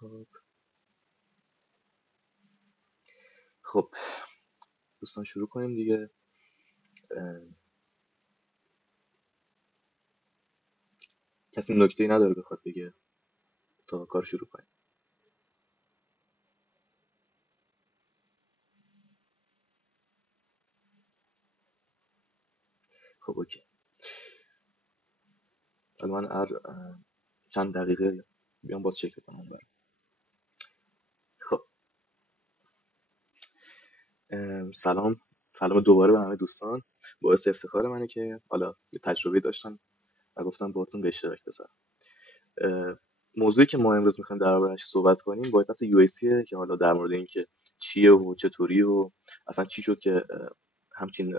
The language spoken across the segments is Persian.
خب خب دوستان شروع کنیم دیگه. اه، کسی نکته‌ای نداره بخواد بگه تا کار شروع کنیم؟ خب اوکی. حالا من هر چند دقیقه بیام باز چک بکنم برام. خب سلام دوباره به همه دوستان. باعث افتخار منه که حالا یه تجربه داشتم و گفتم باهاتون به اشتراک بذارم. اه، موضوعی که ما امروز میخوایم درباره‌اش صحبت کنیم بایپس یو ای که حالا در مورد اینکه چیه و چطوری و اصلا چی شد که همچین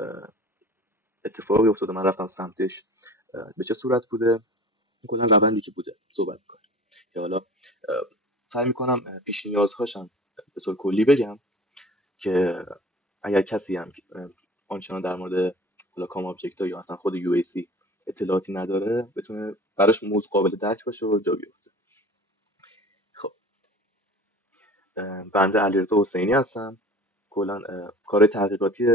اتفاقی افتاده من رفتم سمتش، به چه صورت بوده، کلا روندی که بوده صحبت میکنیم که حالا سعی میکنم پیش نیازهاشم به طور کلی بگم که اگر کسی هم آنچنان در مورد حالا کام آبجکت یا اصلا خود یو ای سی اطلاعاتی نداره بتونه براش موضوع قابل درک باشه و جا بیفته. خب بنده علیرضا حسینی هستم. کلا کار تحقیقاتی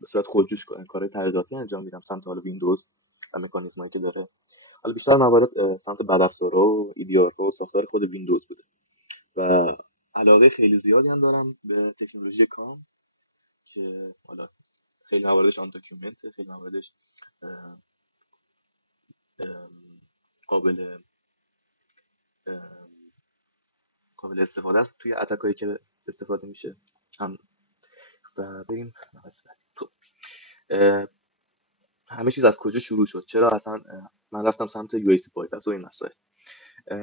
به صورت خودجوش کار تحقیقاتی انجام میدم سمت حالا ویندوز و مکانیزمایی که داره. حالا بیشتر موارد سمت بدافزارها و ایدیارها و ساختار خود ویندوز بوده و علاقه خیلی زیادی هم دارم به تکنولوژی کام که حالا خیلی مواردش آن داکیومنت، خیلی مواردش اه، ام، قابل ام، قابل استفاده است توی اتکایی که استفاده میشه هم. و بریم مبحث بعدی. خب اه، همه چیز از کجا شروع شد، چرا اصلا من رفتم سمت یو ای سی بایپس و این مسائل.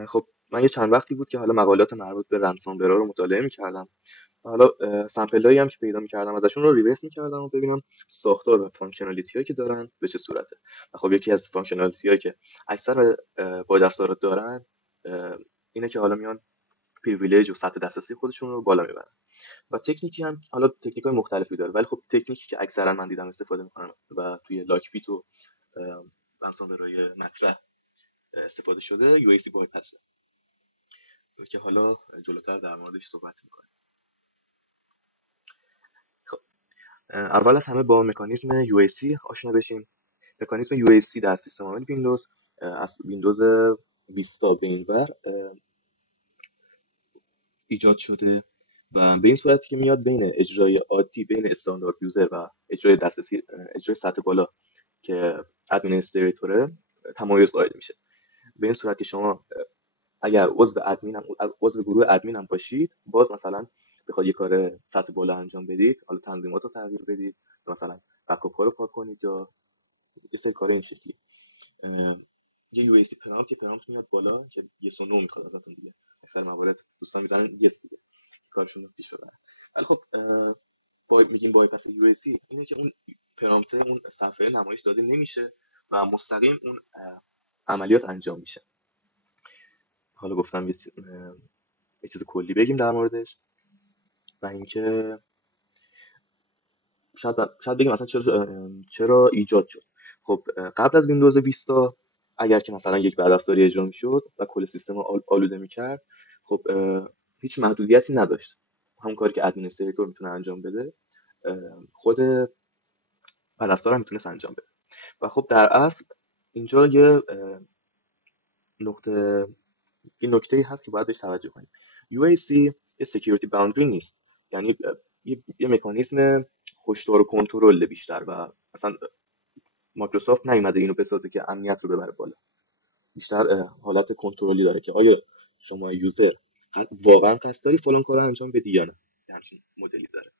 خب من یه چند وقتی بود که حالا مقالات مربوط به رنسانورا رو مطالعه می‌کردم. حالا سامپلایی هم که پیدا می‌کردم ازشون رو ریورس می‌کردم و ببینم ساختار و فانکشنالیتی هایی که دارن به چه صورته. و خب یکی از فانکشنالیتی هایی که اکثر با افزارات دارن اینه که حالا میان پریویلیج و سطح دسترسی خودشون رو بالا میبرن. و تکنیکی هم حالا تکنیک های مختلفی داره، ولی خب تکنیکی که اکثرا من دیدم استفاده میکنن و توی لاک پیت و رنسانورهای مطرح استفاده شده یو ای سی بایپسه که حالا جلوتر در موردش صحبت میکنیم. خب اول از همه با مکانیزم UAC آشنا بشیم. مکانیزم UAC در سیستم عامل ویندوز از ویندوز ویستا به این ور ایجاد شده و به این صورتی که میاد بین اجرای عادی بین استاندارد یوزر و اجرای دسترسی اجرای سطح بالا که ادمینستریتوره تمایز قائل میشه. به این صورت که شما اگر عضو گروه ادمین هم باشید، باز مثلا بخواد یه کار سطح بالا انجام بدید، حالا تنظیمات رو تغییر بدید، مثلا بکاپ ها رو پاک کنید یا یه سری کار این شکلی، یه یو ای سی پرامپت، یه پرامپت میاد بالا که یس و نو میخواد ازتون دیگه. اکثر موارد دوستان میزنن یس دیگه که کارشون رو پیش ببرن. ولی خب میگیم بایپس یو ای سی اینه که اون پرامپت اون صفحه نمایش داده نمیشه و مستقیم اون عملیات انجام میشه. حالا گفتم یه چیز کلی بگیم در موردش و اینکه شاید بگیم مثلا چرا ایجاد شد. خب قبل از ویندوز ویستا اگر که مثلا یک بدافزاری اجرا میشد و کل سیستم رو آلوده میکرد، خب هیچ محدودیتی نداشت. همون کاری که ادمینستریتور میتونه انجام بده خود بدافزار هم میتونست انجام بده. و خب در اصل اینجا نقطه یه نکته هست که باید بهش توجه کنیم. UAC یه security boundary نیست، یعنی یه مکانیزم هشدار و کنترل بیشتر و اصلا مایکروسافت نیومده اینو بسازه که امنیت رو ببره بالا. بیشتر حالت کنترلی داره که آیا شما یوزر واقعا قصد داری فلان کار رو انجام بدی یا نه. همچین مدلی داره.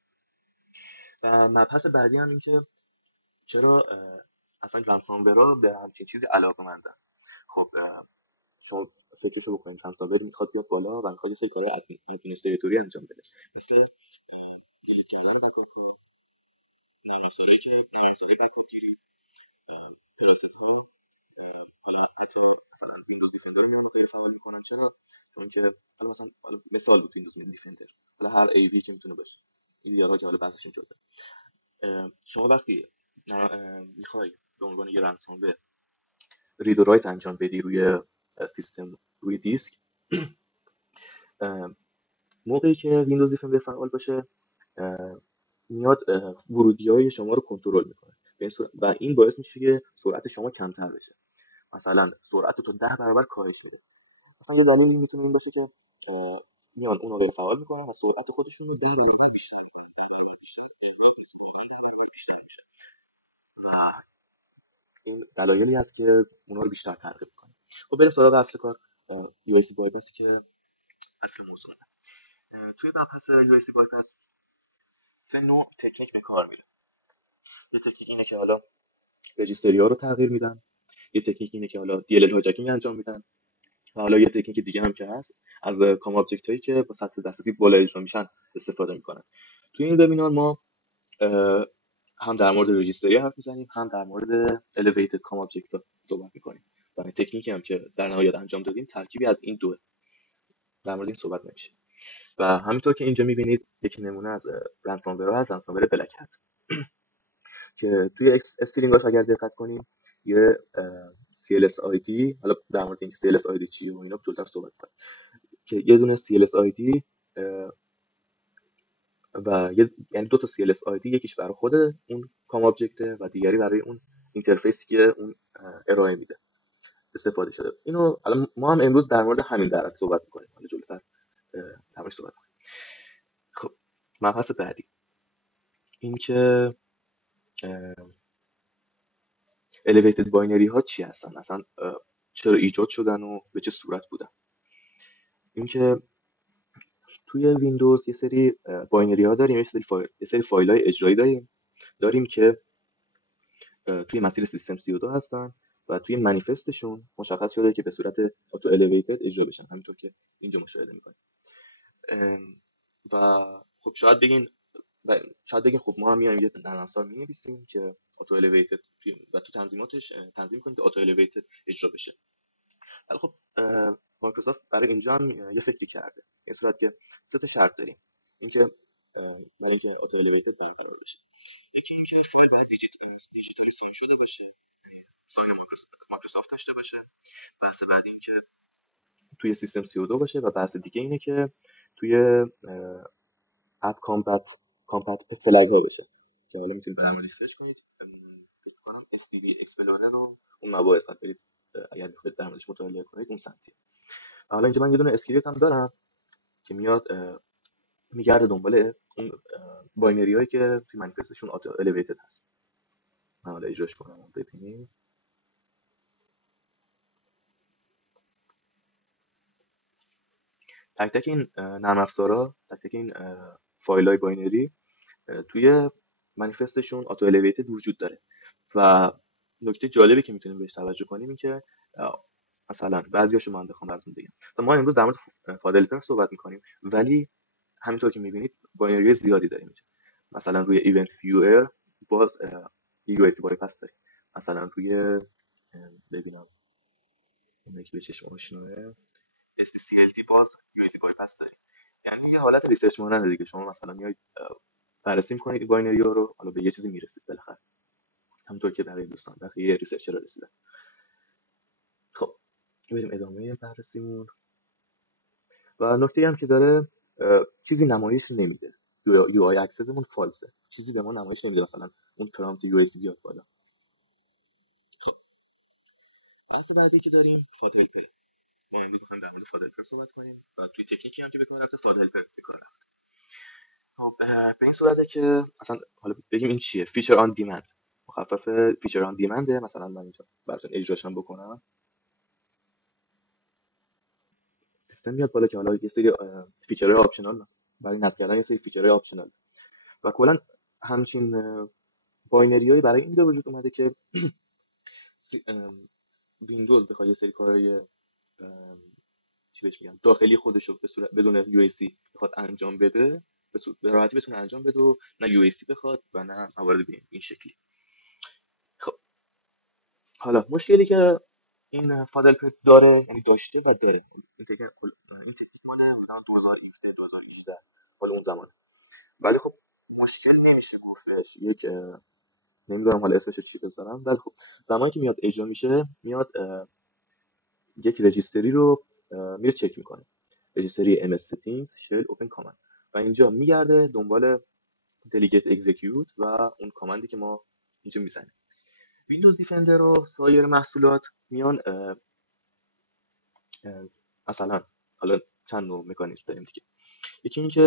و مبحث بعدی هم این که چرا اصلا رنسانورا به همچین چیزی علاقه‌مندن. خب شما فکرشو بکنید، رنسانور میخواد بیاد بالا و میخواد یه سری کارهای ادمینستریتوری انجام بده، مثل دیلیت کردن بکاپ ها، نرم افزارهای بکاپ گیری، پروسس ها، حالا حتی مثلا ویندوز دیفندر رو میان غیر فعال میکنن. چرا؟ چون که حالا مثال بود ویندوز دیفندر، حالا هر ای وی که میتونه باشه، این دیارها که حالا بحثشون شده. شما وقتی میخوای به عنوان یه رنسانور رید و رایت انجام بدی روی سیستم، روی دیسک، موقعی که ویندوز دیفندر فعال باشه میاد ورودی‌های شما رو کنترل میکنه به این صورت و این باعث میشه که سرعت شما کمتر بشه. مثلا سرعت رو تا 10 برابر کاهش میده. مثلا یه دلیلی میتونه این باشه که میان اون رو غیر فعال میکنن و سرعت خودشون رو 10 برابر بیشتر میکنن. 10 برابر بیشتر اغراق نیست، واقعا 10 برابر بیشتر میشه و این دلایلی هست که اونا رو بیشتر ترغیب میکنه. خب بریم سراغ اصل کار، یو ای سی بایپاسی که اصل موضوعه. توی مبحث یو ای سی بایپاس 3 نوع تکنیک به کار میره. یه تکنیک اینه که حالا رجیستری ها رو تغییر میدن، یه تکنیک اینه که حالا دی ال ال هایجاکینگ انجام میدن و حالا یه تکنیک دیگه هم که هست از کام آبجکت هایی که با سطح دسترسی بالا اجرا میشن استفاده میکنن. توی این وبینار ما هم در مورد رجیستری حرف میزنیم، هم در مورد elevated کام آبجکت ها صحبت میکنیم و تکنیکی هم که در نهایت انجام دادیم ترکیبی از این دو. در مورد این صحبت نمیشه. و همینطور که اینجا میبینید یک نمونه از رنسامور هست، رنسامور بلک هت که توی استرینگاش اگر دقت کنیم یه CLS ID، حالا در مورد اینکه CLS ID چیه و اینا جلوتر صحبت کنیم، که یه دونه CLS ID و یعنی دو تا CLS ID، یکیش برای خود اون کام آبجکته و دیگری برای اون اینترفیسی که اون ارائه میده استفاده شده. اینو الان ما هم امروز در مورد همین درس صحبت می‌کنیم، حالا جلوتر در موردش صحبت می‌کنیم. خب مبحث بعدی این که elevated باینری ها چی هستن، اصلا چرا ایجاد شدن و به چه صورت بودن. این که توی ویندوز یه سری باینری ها داریم، یه سری فایل های اجرایی داریم که توی مسیر سیستم 32 هستن و توی منیفستشون مشخص شده که به صورت auto elevated اجرا بشن، همینطور که اینجا مشاهده میکنیم. و خب شاید بگین خب ما هم میایم یه نرم افزار می‌نویسیم که auto elevated و تو تنظیماتش تنظیم کنیم که auto elevated اجرا بشه. ولی خب مایکروسافت برای اینجا هم یه فکری کرده، این صورت که 3 تا شرط داریم اینکه برای اینکه auto elevated برقرار بشه. یکی اینکه فایل باید دیجیتالی ساین شده باشه، یعنی ساین مایکروسافت داشته باشه. بحث بعدی این که توی سیستم 32 باشه و بحث دیگه اینه که توی اپ کامپت فلگ ها بشه که حالا میتونید در موردش سرچ کنید. فکر کنم SDB Explorer رو اون مباحث برید اگر میخواید در موردش مطالعه کنید اون سمتی. حالا اینجا من یه دونه اسکریپت هم دارم که میاد میگرده دنبال اون باینری هایی که توی منیفستشون auto elevated هست. من حالا اجراش کنم ببینید. تک تک این نرم افزارها، تک تک این فایل های باینری توی منیفستشون auto elevated وجود داره و نکته جالبی که میتونیم بهش توجه کنیم این که مثلا بعضیاشو من بخوام براتون بگم. ما امروز در مورد فادلپر صحبت میکنیم ولی همینطور که میبینید باینری زیادی داریم اینجا. مثلا روی ایونت ویور باز یو ای سی بایپاس داریم. مثلا روی ببینم اونایی که به چشم آشناه SDCLT باز یو ای سی بایپاس داریم. یعنی یه حالت ریسرچ مانند دیگه، شما مثلا میایید بررسی میکنید این باینری ها رو، حالا به یه چیزی میرسید بالاخره، همونطور که بقیه دوستان بقیه ریسرچر رسیدن. خب بریم ادامه بررسیمون. و نکته هم که داره چیزی نمایش نمیده، یو آی اکسسمون فالسه، چیزی به ما نمایش نمیده، مثلا اون پرامپت یو ای سی بیاد بالا. خب بحث بعدی که داریم فاد هلپر. ما امروز می‌خوایم در مورد فاد هلپر صحبت کنیم و توی تکنیکی هم که به کار رفته فاد هلپر به کار رفته. خب به این صورته که مثلا حالا بگیم این چیه، فیچر آن دیمند، مخفف فیچر آن دیمنده. مثلا من اینجا براتون اجراشم بکنم، سیستم میاد بالا که حالا یه سری فیچرهای آپشنال مثلا برای نصب کردن یه سری فیچرهای آپشنال و کلا همچین باینریایی برای این به وجود اومده که ویندوز بخواد یه سری کارهای چی بهش میگن داخلی خودش رو به صورت بدون یو ای سی بخواد انجام بده، به راحتی بتونه انجام بده و نه یو ای سی بخواد و نه موارد این شکلی. خب حالا مشکلی که این فادلپر داره، یعنی داشته و داره، این تکنیک مال حدودا 2017 2018 مال اون زمان، ولی خب مشکل نمیشه گفت بهش یک نمیدونم حالا اسمش رو چی بذارم، ولی خب زمانی که میاد اجرا میشه میاد یک رجیستری رو میره چک میکنه رجیستری ms settings shell open command و اینجا میگرده دنبال delegate execute و اون کامندی که ما اینجا میزنیم. ویندوز دیفندر و سایر محصولات میان مثلا حالا چند نوع مکانیزم داریم دیگه. یکی اینکه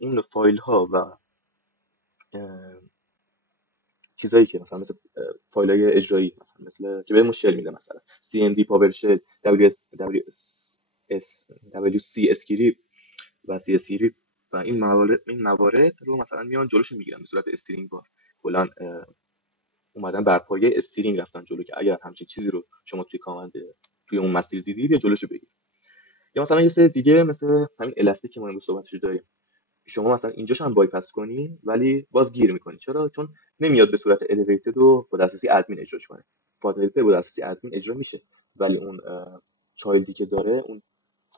اون فایل ها و چیزایی که مثلا مثل فایل های اجرایی مثل که بهمون شل میده، مثلا cmd PowerShell wc اسکریپت و سی اسکریپت و این موارد رو مثلا میان جلوش میگیرن به صورت استرینگ بار. کلا اومدن بر پایه استرینگ رفتن جلو که اگر همچین چیزی رو شما توی کامند توی اون مسیر دیدی بیا جلوشو بگیر. یا مثلا یه سری دیگه مثل همین الاستیک که ما امروز صحبتش داریم، شما مثلا اینجاش هم بایپاس کنی ولی باز گیر میکنی. چرا؟ چون نمیاد به صورت الیویتد و با دسترسی ادمین اجراش کنه. فایل هلپر با دسترسی ادمین اجرا میشه ولی اون چایلدی که داره، اون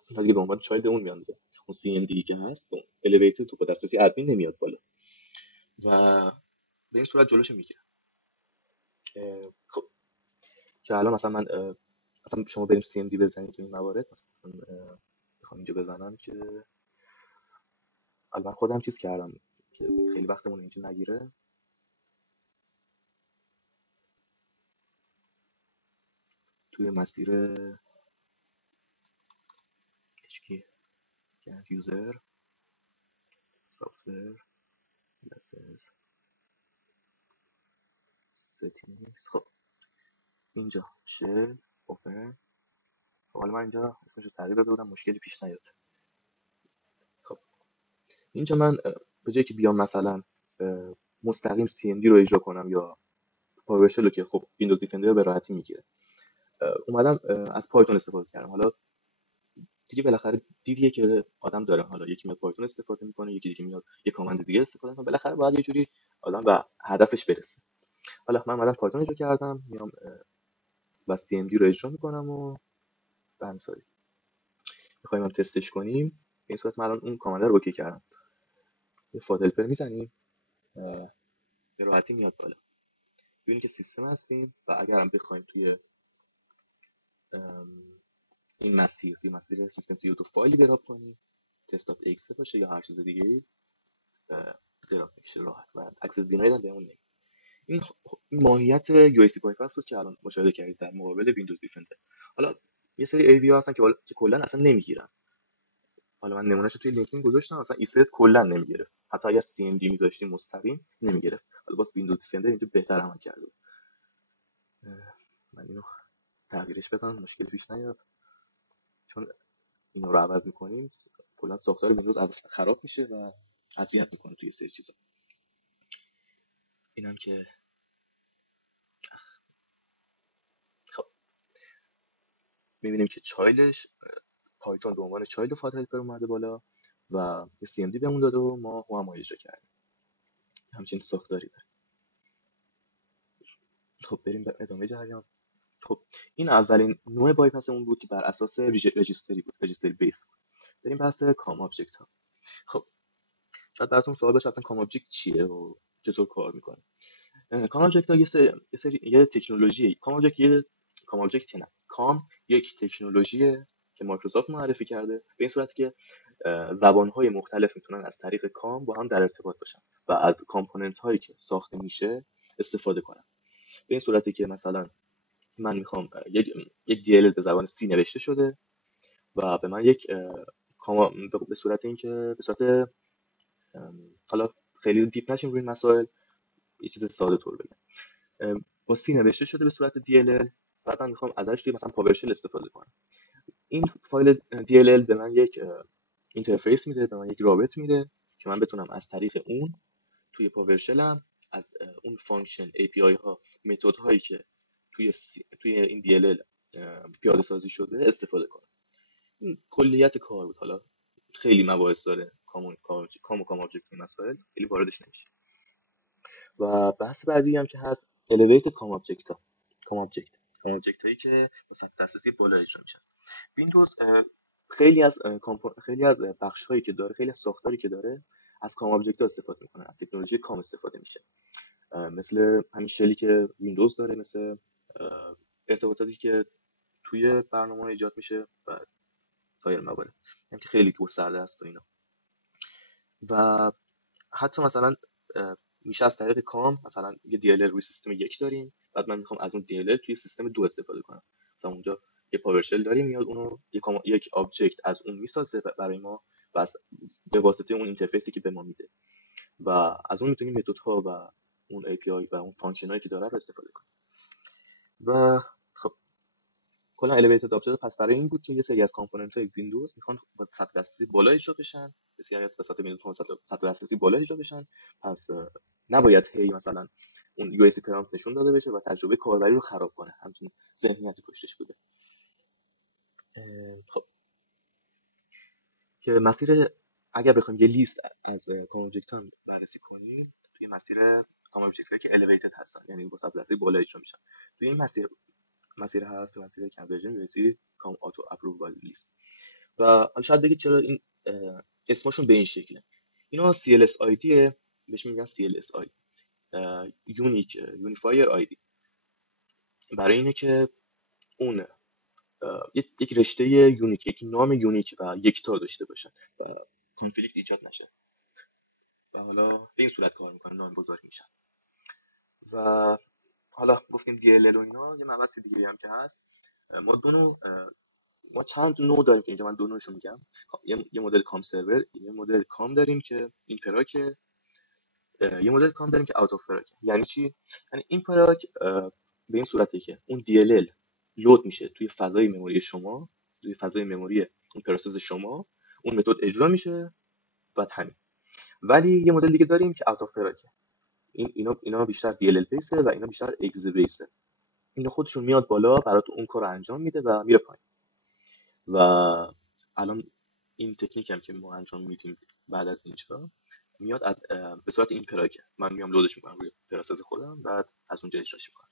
دیگه به عنوان چایلد اون میاد دیگه، اون سی ام دی که هست اون الیویتد تو با دسترسی ادمین نمیاد بالا و به این صورت جلوش میگیره. خب که الان مثلا من مثلا شما بریم سی ام دی بزنید تو این موارد، مثلا میخوام اینجا بزنم که الان خودم چیز کردم که خیلی وقتمون اینجا نگیره. توی مسیر HK یوزر سافتور کلاسز سیتینگز، خب اینجا شل اوپن. خب حالا من اینجا اسمش رو تغییر داده بودم، مشکلی پیش نیاد. خب اینجا من به جایی که بیام مثلا مستقیم CMD رو اجرا کنم یا پاورشل رو که خب ویندوز دیفندر به راحتی میگیره، اومدم از پایتون استفاده کردم. حالا دیگه بالاخره دیدیه که آدم داره، حالا یکی میاد پایتون استفاده میکنه، یکی دیگه میاد یه کامند دیگه استفاده میکنه، بالاخره باید یه جوری آدم به هدفش برسه. حالا من اومدم پایتون اجرا کردم، میام و CMD رو اجرا میکنم و به همین میخوایم هم تستش کنیم. به این صورت من الان اون کامند رو اوکی کردم، یه فایل هلپر میزنیم و به راحتی میاد بالا. ببینید که سیستم هستیم و اگر هم بخوایم توی این مسیر سیستم سی تو فایلی دراپ کنیم، test.exe باشه یا هر چیز دیگه دراپ میشه راحت و اکسس دیناید هم بهمون نمیده. این ماهیت یو اس بایپاس بود که الان مشاهده کردید در مقابل ویندوز دیفندر. حالا یه سری ای وی هستن که کلا اصلا نمیگیرن. حالا من نمونهشو توی لینکدین گذاشتم، مثلا ایست کلا نمیگرفت، حتی اگر سی ام دی میذاشتیم مستقیم نمیگرفت. حالا باز ویندوز دیفندر اینجا بهتر عمل کرده. من اینو تغییرش بدم مشکلی پیش نیاد، چون اینو رو عوض میکنیم کلا ساختار ویندوز خراب میشه و اذیت میکنه توی سری چیزا. اینم که خب میبینیم که چایلدش پایتون به عنوان چایلد فایل هلپر اومده بالا و یه سی ام دی بهمون داده و ما هم اجرا کردیم. همچین ساختاری داره. خب بریم به ادامه جریان. خب این اولین نوع بایپاسمون بود که بر اساس رجیستری بود، رجیستری بیس بود. بریم بحث کام آبجکت ها. خب شاید براتون سوال باشه اصلا کام آبجکت چیه و چطور کار میکنه. کام آبجکت ها یه تکنولوژی. کام آبجکت نه، کام یک تکنولوژیه که مایکروسافت معرفی کرده به این صورتی که زبان‌های مختلف میتونن از طریق کام با هم در ارتباط باشن و از کامپوننت هایی که ساخته میشه استفاده کنن. به این صورتی که مثلا من میخوام یک DLL به زبان C نوشته شده و به من یک به صورت اینکه به صورت حالا خیلی دیپ نشیم روی مسائل، یه چیز ساده طور بگم، با C نوشته شده به صورت DLL، بعد من میخوام ازش توی مثلا پاورشل استفاده کنم. این فایل DLL به من یک اینترفیس میده، به من یک رابط میده که من بتونم از طریق اون توی پاورشلم از اون فانکشن API ها، متد هایی که توی این DLL پیاده سازی شده استفاده کنم. این کلیت کار بود. حالا خیلی مباحث داره کام و کام آبجکت مسائل، خیلی واردش نمیشه. و بحث بعدی هم که هست elevated کام آبجکت هایی که با سطح دسترسی بالا اجرا میشن. ویندوز خیلی از بخش هایی که داره، خیلی از ساختاری که داره از کام آبجکت ها استفاده میکنه، از تکنولوژی کام استفاده میشه. مثل همین شلی که ویندوز داره، مثل ارتباطاتی که توی برنامه ایجاد میشه و سایر موارد هم که خیلی گسترده است و اینا. و حتی مثلا میشه از طریق کام مثلا یه DLL روی سیستم 1 داریم، بعد من میخوام از اون DLL توی سیستم 2 استفاده کنم. مثلا اونجا یه پاورشل داریم میاد اونو یک آبجکت از اون میسازه برای ما و به واسطه اون اینترفیسی که به ما میده و از اون میتونیم متدها و اون API و اون فانکشنایی که داره رو استفاده کنیم. و خب کلا الیویتد آبجکت پس برای این بود که یه سری از کامپوننت های ویندوز میخوان با سطح دسترسی بالا اجرا بشن، بسیاری از قسمت ویندوز سطح دسترسی بالا اجرا بشن، پس نباید هی مثلا اون یو اس پرامپت نشون داده بشه و تجربه کاربری رو خراب کنه. همچین ذهنیتی پشتش بوده. خب که مسیر اگر بخوایم یه لیست از کام ابجکت هم بررسی کنیم، توی مسیر کام ابجکت که الیویتد هستن یعنی با سطح دسترسی بالا اجرا میشن، توی این مسیر هست تو مسیر کنورژن میرسی کام آتو اپرووال لیست. و شاید بگید چرا این اسمشون به این شکله. اینا CLS ID بهش میگن CLSI یونیفایر آیدی. برای اینه که اون یک رشته یونیک، یک نام یونیک و یکتا داشته باشن و کانفلیکت ایجاد نشه و حالا به این صورت کار میکنن، نامگذاری میشن. و حالا گفتیم DLL و اینا، یه مبحث دیگه هم که هست، ما چند نوع داریم که اینجا من دو نوعشو میگم. یه مدل کام سرور، یه مدل کام داریم که این پراکه، یه مدل کام داریم که اوت اف پراکه. یعنی چی؟ یعنی این پراک به این صورته که اون DLL لود میشه توی فضای مموری شما، توی فضای مموری اون پروسس شما، اون متد اجرا میشه و همین. ولی یه مدل دیگه داریم که اوت اف پراکه. اینا بیشتر DLL بیسه و اینا بیشتر اگز بیسه. اینا خودشون میاد بالا برات اون کارو انجام میده و میره پایین. و الان این تکنیک هم که ما انجام میدیم بعد از اینجا میاد از به صورت این پراکه، من میام لودش میکنم روی پروسس خودم، بعد از اونجا اجراش میکنم.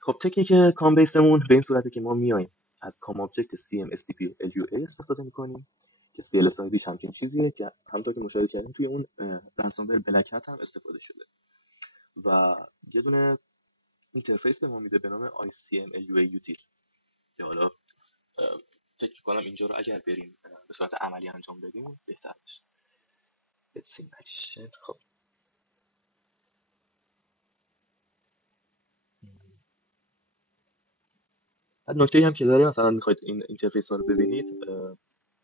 خب تکنیک کام بیسمون به این صورته که ما میایم از کام ابجکت CMSDP LUA استفاده میکنیم که CLS آیدیش همچین چیزیه که همونطور که مشاهده کردیم توی اون رنسامور بلک هت هم استفاده شده و یه دونه اینترفیس به ما میده به نام ICM LUA util که حالا فکر میکنم اینجا رو اگر بریم به صورت عملی انجام بدیم بهتر بشه. Let's see action. خب بعد نکته هم که داره، مثلا میخواید این اینترفیس ها رو ببینید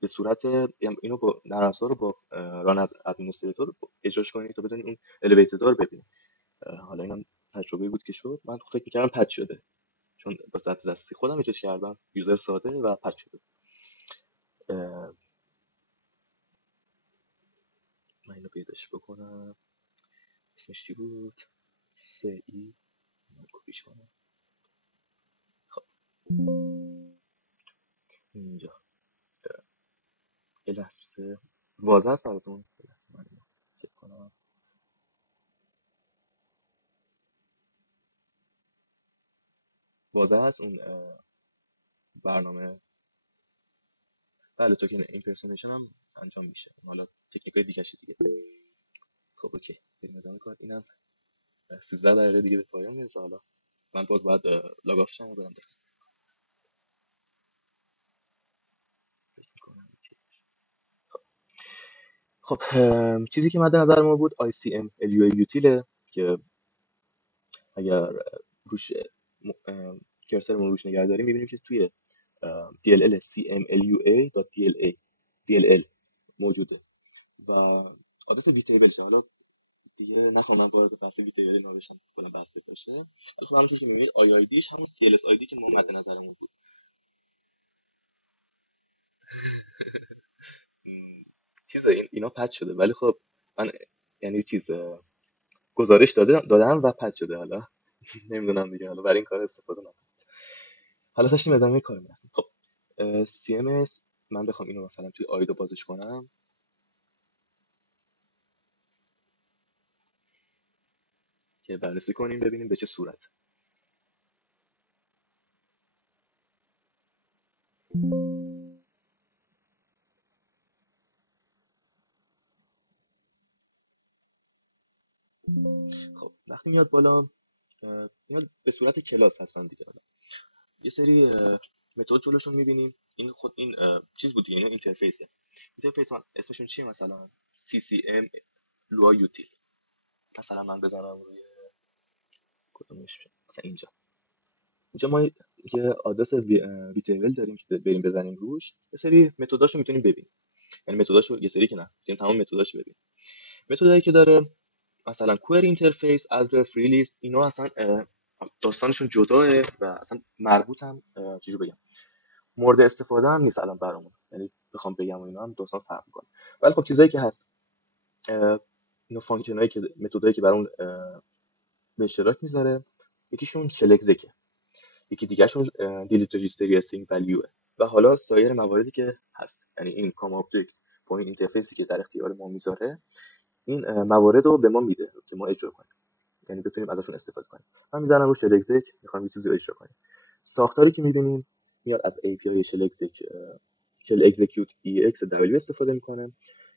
به صورت اینو با نرم افزار رو با ران از ادمنستریتور اجراش کنید تا بتونید اون الیویتد رو ببینید. حالا اینم تجربه بود که شد، من فکر می‌کردم پچ شده چون با ذات دستی خودم اجراش کردم، یوزر ساده و پچ شده. من اینو پیداش بکنم، اسمش چی بود؟ سی من کپیش کنم. خب اینجا یه لحظه واضح است براتون؟ من اینو چک کنم. واضح است اون برنامه؟ بله، توکن ایمپرسونیشن هم انجام میشه، حالا تکنیکای دیگه دیگه. خب اوکی، بریم ادامه کنیم. اینم 13 دقیقه دیگه به پایان میرسه. حالا من باز باید لاگ آف شم و برم درس. فکر می‌کنم اوکی. خب چیزی که مد نظر ما بود ICM LUA util که اگر روش کرسرمون روش نگه داریم می‌بینیم که توی DLL CMLUA.DLL موجوده و آدرس ویتیبلشه. حالا دیگه نخوام من وارد بحث ویتیبل اینا بشم، کلا بحث بشه. ولی خب همونجوری که می‌بینید IIDش همون CLS ID که ما مد نظرمون بود. اینا پچ شده، ولی خب من یعنی گزارش دادم و پچ شده. حالا نمیدونم دیگه، حالا برای این کار استفاده نکنم. حالا داشتیم ادامه کار می‌رفتیم. خب CMS من بخوام اینو مثلا توی آیدو بازش کنم که بررسی کنیم ببینیم به چه صورت. خب وقتی میاد بالا اینا به صورت کلاس هستن دیگه. حالا یه سری متد جلوشون می‌بینیم. این خود این چیز بود دیگه، اینا اینترفیسه. اینترفیس اسمشون چیه؟ مثلا CCM لوا یوتیل. مثلا من بزنم روی کدومش، مثلا اینجا ما یه آدرس ویتیبل داریم که بریم بزنیم روش، یه سری متداشو میتونیم ببینیم. یعنی متداشو یه سری که نه، میتونیم تمام متداشو ببینیم. متدایی که داره مثلا کوئری اینترفیس، ادرس، ریلیز، اینا اصلا داستانشون جداه و اصلا مربوط هم چجوری بگم، مورد استفاده هم نیست الان برامون. یعنی بخوام بگم و اینا هم داستان فرق میکنه. ولی خب چیزایی که هست، اینا فانکشنایی که متدایی که برامون به اشتراک میذاره، یکیشون شل اگزیکه، یکی دیگهشون دیلیت رجیستری استرینگ ولیوه و حالا سایر مواردی که هست. یعنی این کام آبجکت با این اینترفیسی که در اختیار ما میذاره، این موارد رو به ما میده که ما اجرا کنیم، یعنی بتونیم ازشون استفاده کنیم. من میذارم رو شل اگزیک، میخوام یه چیزی رو اجرا کنیم. ساختاری که میبینیم میاد از API شل اگزیک، شل اکزیکیوت EX W استفاده میکنه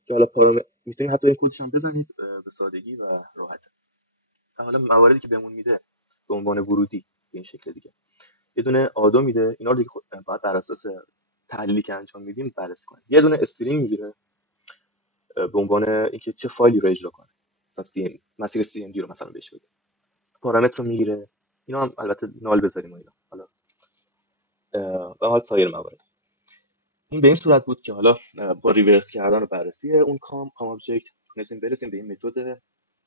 که حالا میتونیم حتی این کدش هم بزنید به سادگی و راحته. و حالا مواردی که بهمون میده به عنوان ورودی به این شکل دیگه، یه دونه آدو میده. اینا رو دیگه باید بر اساس تحلیلی که انجام میدیم بررسی کنیم. یه دونه استرینگ میگیره به عنوان اینکه چه فایلی رو اجرا کنه، مثلا مسیر CMD رو مثلا بهش بده. پارامتر رو میگیره. اینا هم البته نال بذاریم و اینا. حالا و حال سایر موارد. این به این صورت بود که حالا با ریورس کردن و بررسی اون کام آبجکت تونستیم برسیم به این متد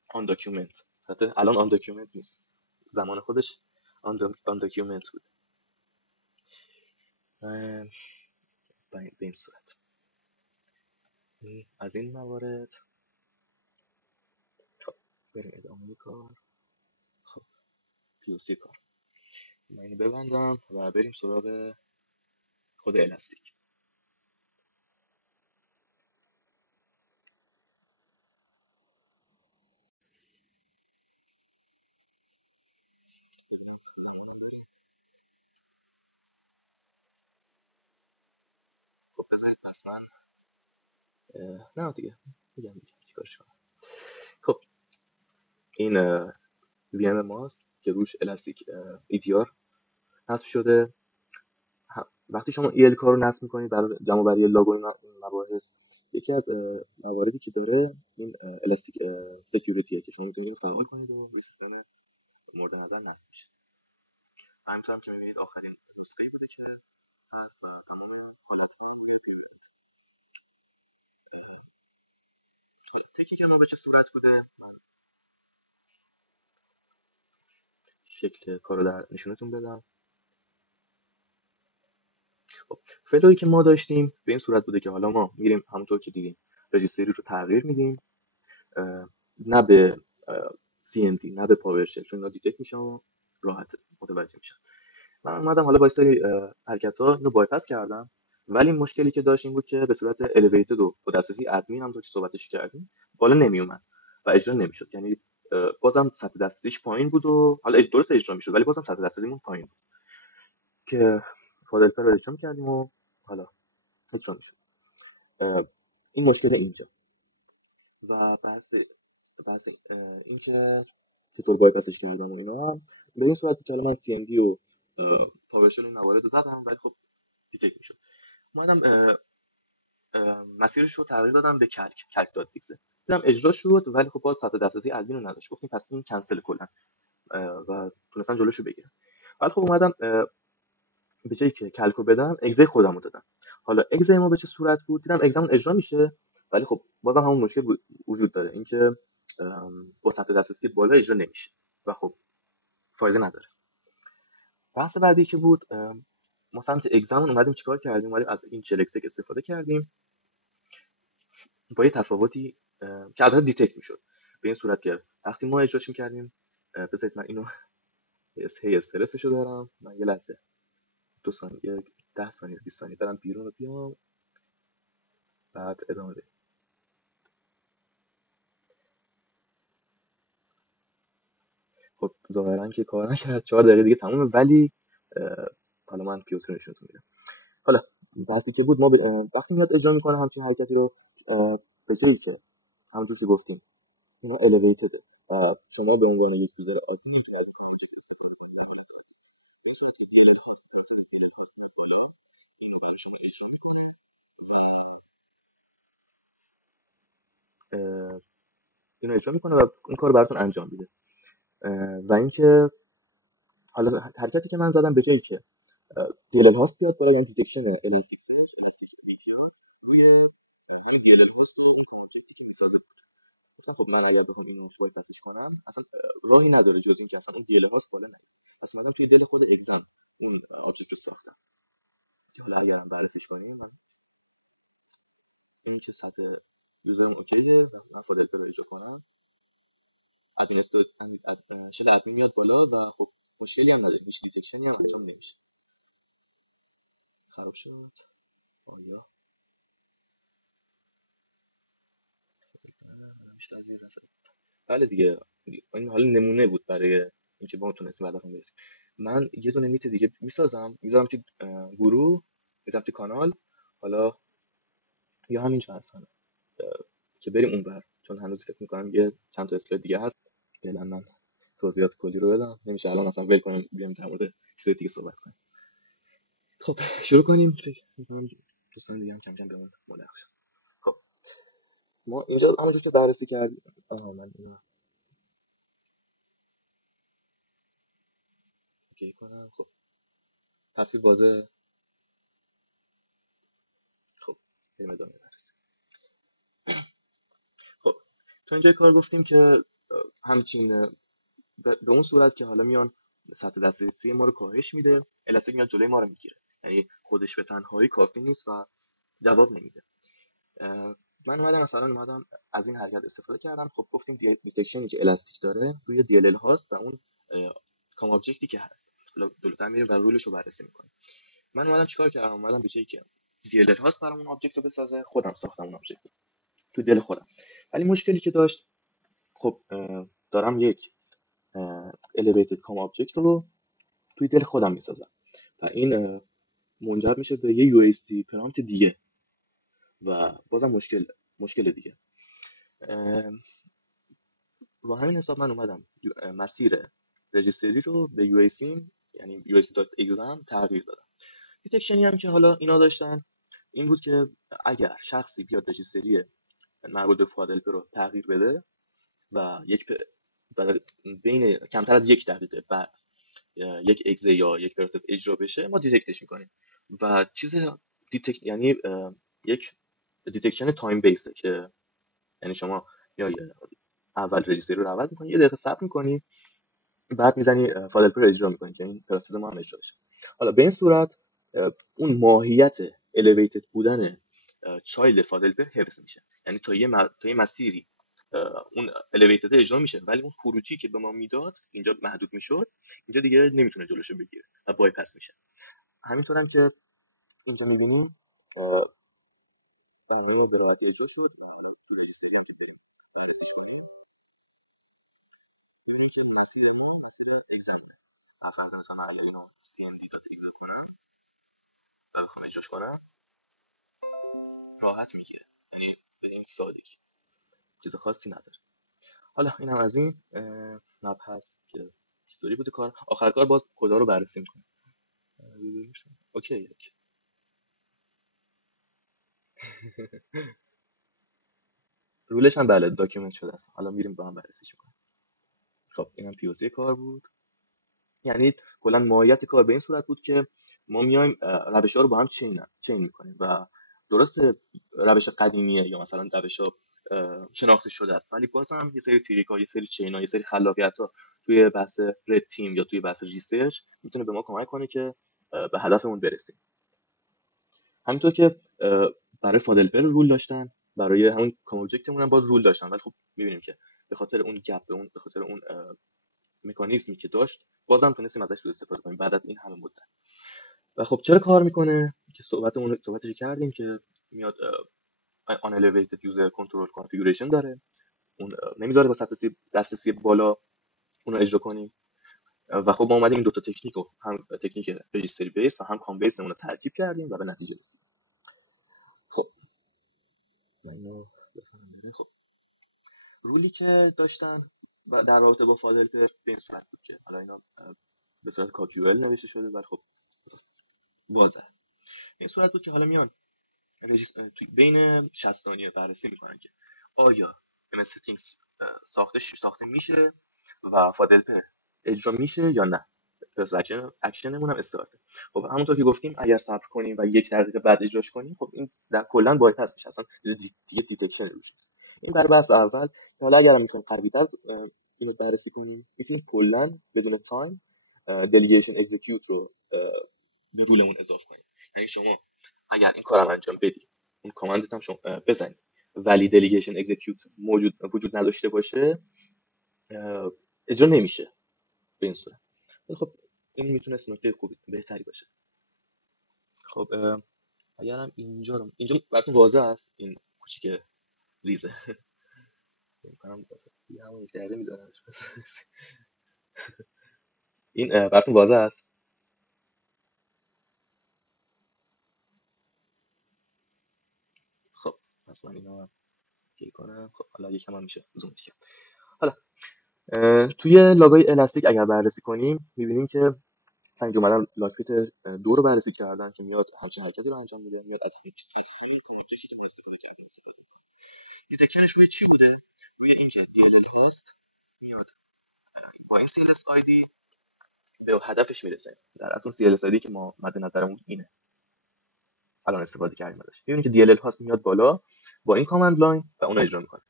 آن داکیومنت. حتی الان آن داکیومنت نیست، زمان خودش آن داکیومنت بود. به این صورت از این موارد. خب بریم ادامه کار. خب POC کار، من اینو ببندم و بریم سراغ خود الاستیک. ببینم زمانم داریم. خب بذارید پس من نه دیگه میگم چیکارش کنم. خب این VM ماست که روش الاستیک ETR نصب شده. وقتی شما ELK رو نصب می‌کنید برای جمع بری لاگ و این مباحث، یکی از مواردی که داره این الاستیک سکیوریتیه که شما میتونید اینو فعال کنید و روی سیستم مورد نظر نصب میشه. و همینطور هم که میبینید آخرین نسخه‌ای بوده که هست و تمام حالت‌ها هم روی پریونت. حالا تکنیک ما به چه صورت بوده، من شکل کارو در نشونتون بدم. خب فلویی که ما داشتیم به این صورت بوده که حالا ما میریم همونطور که دیدیم رجیستری رو تغییر میدیم، نه به CMD نه به پاورشل، چون اینا دیتکت میشن و راحت متوجه میشن. من اومدم حالا با سری حرکت‌ها اینو بایپاس کردم، ولی مشکلی که داشت این بود که به صورت الیویتد و با دسترسی ادمین هم تو که صحبتش کردیم بالا نمی اومد و اجرا نمیشد. یعنی بازم سطح دسترسیش پایین بود و حالا درست اجرا میشد ولی بازم سطح دسترسیمون پایین بود که فادلپر رو اجرا کردیم و حالا اجرا میشد. این مشکل اینجا و بحث این که چطور بایپاسش کردم و اینا هم به این صورت بود که حالا من CMD و پاورشل این موارد رو زدم ولی خب دیتکت میشد. اومدم مسیرش رو تغییر دادم به کلک داد پیکسل، دیدم اجرا شد ولی خب باز سطح دسترسی ادمین رو نداشت. گفتیم پس این کنسل کلا و تونستن جلوشو بگیرن. ولی خب اومدم به جایی که کلکو بدم اگزی خودم رو دادم. حالا اگزی ما به چه صورت بود؟ دیدم اگزمون اجرا میشه ولی خب بازم همون مشکل وجود داره، اینکه با سطح دسترسی بالا اجرا نمیشه و خب فایده نداره. بحث بعدی که بود، ما سمت اگزمون اومدیم چیکار کردیم؟ اومدیم از این چلکسک استفاده کردیم با یه تفاوتی که البته دیتکت میشد به این صورت که وقتی ما اجراش میکردیم، بذارید من اینو استرسشو دارم، من یه لحظه 2 ثانیه 10 ثانیه 20 ثانیه برم بیرون و بیام بعد ادامه بدیم. خب ظاهرا که کار نکرد، 4 دقیقه دیگه تمومه، ولی حالا من پیوتر نشونتون میدم. حالا بحثی که بود، ما وقتی میاد اجرا میکنه همچین حرکتی رو، به جایی که همونجور که گفتیم اینا الیویتد و شما به عنوان یک یوزر عادی نمیتونید از این کام آبجکت استفاده کنید در حالت عادی، این صورت که DLL هاست، پروسس DLL هاست میاد بالا، اینو برای شما اجرا میکنه و اینو اجرا میکنه و اون کار براتون انجام میده. و اینکه حالا حرکتی که من زدم به جایی که DLL هاست بیاد بالا، یعنی دیتکشن الاستیک سرچ، الاستیک VTR روی همین DLL هاست و اون کام ابجکتی که میسازه بود. گفتم خب من اگر بخوام اینو وایپسش کنم اصلا راهی نداره جز این که اصلا اون DLL هاست بالا نیاد. پس اومدم توی دل خود اگزم اون آبجکت رو ساختم که حالا اگرم بررسیش کنیم، من این که سطح یوزرم اوکیه و من فادلپر رو اجرا کنم، شل ادمین میاد بالا و خب مشکلی هم نداریم، هیچ دیتکشنی هم انجام نمیشه. خراب شد آیا بیشتر زیر رسد. بله دیگه، این حالا نمونه بود برای اینکه با تونستیم به هدفمون برسیم. من یه دونه میت دیگه میسازم، میذارم تو گروه، میذارم تو کانال، حالا یا همینجا هستن که بریم اونور، چون هنوز فکر میکنم یه چند تا اسلاید دیگه هست. فعلا من توضیحات کلی رو بدم، نمیشه الان اصلا ول کنیم بیایم در مورد چیز دیگه صحبت کنیم. خب شروع کنیم. فکر میکنم دوستان دیگه هم کم کم به اون ملحق شن. خب ما اینجا همونجور که بررسی کردیم، من اینا اوکی کنم. خب تصویر واضحه. خب بریم ادامه بررسی. خب تو اینجا کار گفتیم که همچین به اون صورت که حالا میان سطح دسترسی ما رو کاهش میده، الاستیک میاد جلوی ما رو میگیره، یعنی خودش به تنهایی کافی نیست و جواب نمیده. من اومدم از این حرکت استفاده کردم. خب گفتیم دیتکشنی که الاستیک داره روی DLL هاست و اون کام ابجکتی که هست، حالا جلوتر میریم و رولش رو بررسی میکنیم. من اومدم چیکار کردم؟ اومدم به جایی که DLL هاست برامون ابجکت رو بسازه، خودم ساختم اون ابجکت تو دل خودم. ولی مشکلی که داشت، خب دارم یک elevated کام ابجکت رو توی دل خودم میسازم و این منجر میشه به یه UAC پرامپت دیگه و بازم مشکل دیگه. رو همین حساب من اومدم مسیر رجیستری رو به UAC، یعنی UAC.exam تغییر دادم. دیتکشنی هم که حالا اینا داشتن این بود که اگر شخصی بیاد رجیستری مربوط به فادلپر رو تغییر بده و بین کمتر از 1 دقیقه بعد یک اگزه یا یک پروسس اجرا بشه، ما دیتکتش میکنیم و چیز یعنی یک دیتکشن تایم بیسه که یعنی شما یا اول رجیستری رو عوض میکنی، 1 دقیقه صبر میکنی، بعد میزنی فادلپر رو اجرا میکنی که این پروسس ما هم اجرا بشه. حالا به این صورت اون ماهیت الیویتد بودن چایلد فادلپر حفظ میشه، یعنی تا یه مسیری اون الیویتد اجرا میشه ولی اون خروجی که به ما میداد اینجا محدود میشد، اینجا دیگه نمیتونه جلوشو بگیره و بایپاس میشه. همینطور هم که اینجا میبینیم برنامه ما به راحتی اجرا شد و حالا تو رجیستری هم که بریم بررسیش کنیم ببینیم که مسیر ما مسیر اگزمونه. و فرض مثلا من اگر اینو cmd.exe کنم و بخوام اجراش کنم راحت میگیره، یعنی به این سادگی، چیز خاصی نداره. حالا این هم از این مبحث که چطوری بوده کار. آخر کار باز کدا رو بررسی میکنیم. اوکی. رولش هم بله داکیومنت شده است، حالا میریم با هم بررسیش میکنیم. خب اینم پیوسی کار بود. یعنی کلا ماهیت کار به این صورت بود که ما میایم روش‌ها رو با هم چین میکنیم و درسته روش قدیمیه یا مثلا روش‌ها شناخته شده است، ولی بازم یه سری تریک‌ها، یه سری چین‌ها، یه سری خلاقیت‌ها توی بحث رد تیم یا توی بحث ریسرچ میتونه به ما کمک کنه که به هدفمون برسیم. همینطور که برای فادلپر رول داشتن، برای همون کام ابجکتمون هم باز رول داشتن، ولی خب می‌بینیم که به خاطر اون گپ، به خاطر اون مکانیزمی که داشت بازم تونستیم ازش سوء استفاده کنیم بعد از این همه مدت. و خب چرا کار میکنه که صحبتش کردیم که میاد unelevated user control configuration داره، اون نمیذاره با دسترسی بالا اون رو اجرا کنیم. و خب ما اومدیم این دوتا تکنیک رو، هم تکنیک رجیستری بیس و هم کام بیس، اون رو ترکیب کردیم و به نتیجه رسیدیم. خب من اینو بفهمم بره. خب رولی که داشتن و در رابطه با فادلپر به این صورت بود که حالا اینا به صورت کاکیول نوشته شده، ولی خب واضح است. این صورت بود که حالا میان توی بین 60 ثانیه بررسی میکنن که آیا MS Settings ساخته میشه و فادلپه اجرا میشه یا نه. پس اکشنمون هم استارته. خب همونطور که گفتیم اگر صبر کنیم و 1 دقیقه بعد اجراش کنیم، خب این در کلا بایپاس میشه، اصلا دیگه دیتکشن روش نیست. این برای بحث اول که حالا اگر هم میخوایم قوی‌تر اینو بررسی کنیم، میتونیم کلا بدون تایم دلیگیشن اکزیکیوت رو به رولمون اضافه کنیم. یعنی شما اگر این کارم انجام بدی، اون کامندت هم شما بزنی، ولی دلیگیشن اکزیکیوت وجود نداشته باشه، اجرا نمیشه به این صورت. خب این میتونست نکته خوبی بهتری باشه. خب اگرم اینجا براتون واضح است این کوچیک ریزه میکنم یه همون 1 دقیقه میذارمش این براتون واضح است. خب پس من اینو هم کلیک کنم. خب حالا یکم هم میشه زومش کرد. حالا توی لاگای الاستیک اگر بررسی کنیم میبینیم که مثلا اینجا اومدن لاکپیت 2 رو بررسی کردن که میاد همچین حرکتی رو انجام میده، میاد از همین کام ابجکتی که ما استفاده کردیم استفاده میکنه. دیتکشنش روی چی بوده؟ روی اینکه DLL هاست میاد با این CLS ID به هدفش میرسه. در اصل CLS ID که ما مد نظرمون اینه الان استفاده کردیم ازش. میبینیم که DLL هاست میاد بالا با این کامند لاین و اون اجرا میکنه.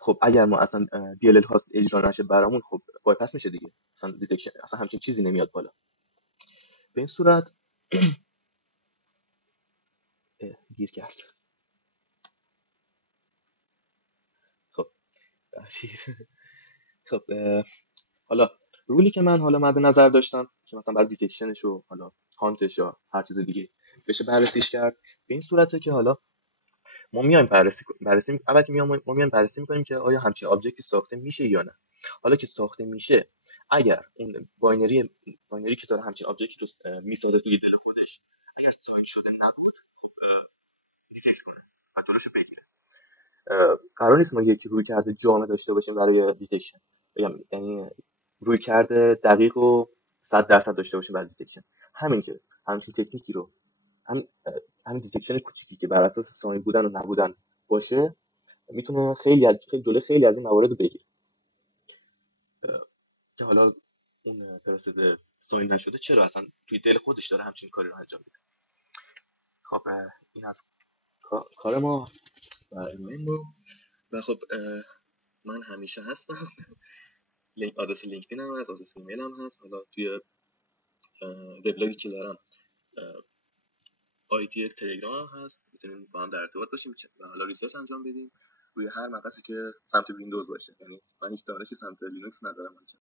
خب اگر ما اصلا DLL هاست اجرا نشه برامون، خب بایپاس میشه دیگه، اصلا دیتکشن اصلا همچین چیزی نمیاد بالا. به این صورت گیر کرد. خب خب حالا رولی که من حالا مد نظر داشتم که مثلا برای دیتکشنش و حالا هانتش یا هر چیز دیگه بشه بررسیش کرد، به این صورته که حالا ما میایم بررسی اول که ما میایم بررسی میکنیم که آیا همچین آبجکتی ساخته میشه یا نه. حالا که ساخته میشه، اگر اون باینری که داره همچین آبجکتی رو میسازه توی دل خودش اگر ساین شده نبود، خب دیتکت کنه و جلوشو بگیره. قرار نیست ما یک رویکرد جامع داشته باشیم برای دیتکشن، بگم یعنی رویکرد دقیق و 100% داشته باشیم برای دیتکشن. همین که همچین تکنیکی رو همین دیتکشن کوچیکی که بر اساس ساین بودن و نبودن باشه، میتونه جلوی خیلی از این موارد رو بگیره که حالا اون پروسس ساین نشده چرا اصلا توی دل خودش داره همچین کاری رو انجام میده. خب این از کار ما و ایمیل ما. و خب من همیشه هستم. آدرس لینکدین هم هست، آدرس ایمیل هم هست. حالا توی وبلاگی که دارم آیدی تلگرام هم هست، میتونیم با هم در ارتباط باشیم و حالا ریسرچ انجام بدیم روی هر مبحثی که سمت ویندوز باشه. یعنی من هیچ دانشی سمت لینوکس ندارم.